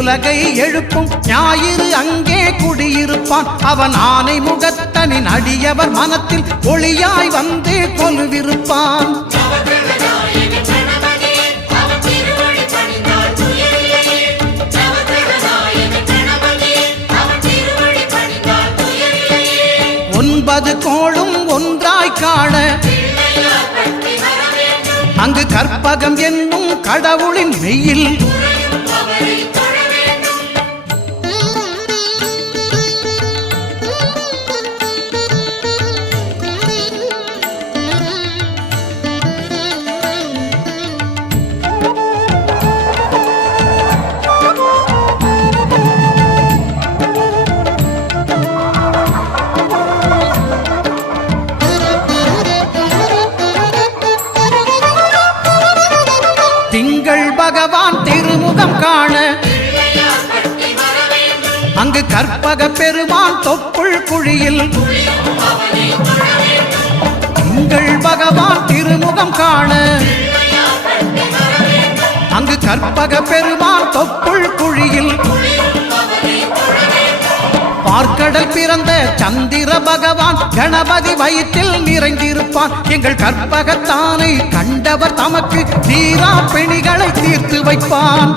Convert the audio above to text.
உலகை எழுப்பும் ஞாயிறு அங்கே குடியிருப்பான். அவன் ஆனை முகத்தனின் அடியவர் மனத்தில் ஒளியாய் வந்து கொலுவிருப்பான். ஒன்பது கோளும் ஒன்றாய் காண அங்கு கற்பகம் என்னும் கடவுளின் மெய்யில் திங்கள் பகவான் திருமுகம் காண அங்கு கற்பக பெருமான் தொப்புள் குழியில் திங்கள் பகவான் திருமுகம் காண அங்கு கற்பக பெருமான் தொப்புள் குழியில் பார்க்கடல் பிறந்த சந்திர பகவான் கணபதி வயிற்றில் நிறைந்திருப்பான். எங்கள் கற்பகத்தானை கண்டவர் தமக்கு தீரா பிணிகளை தீர்த்து வைப்பான்.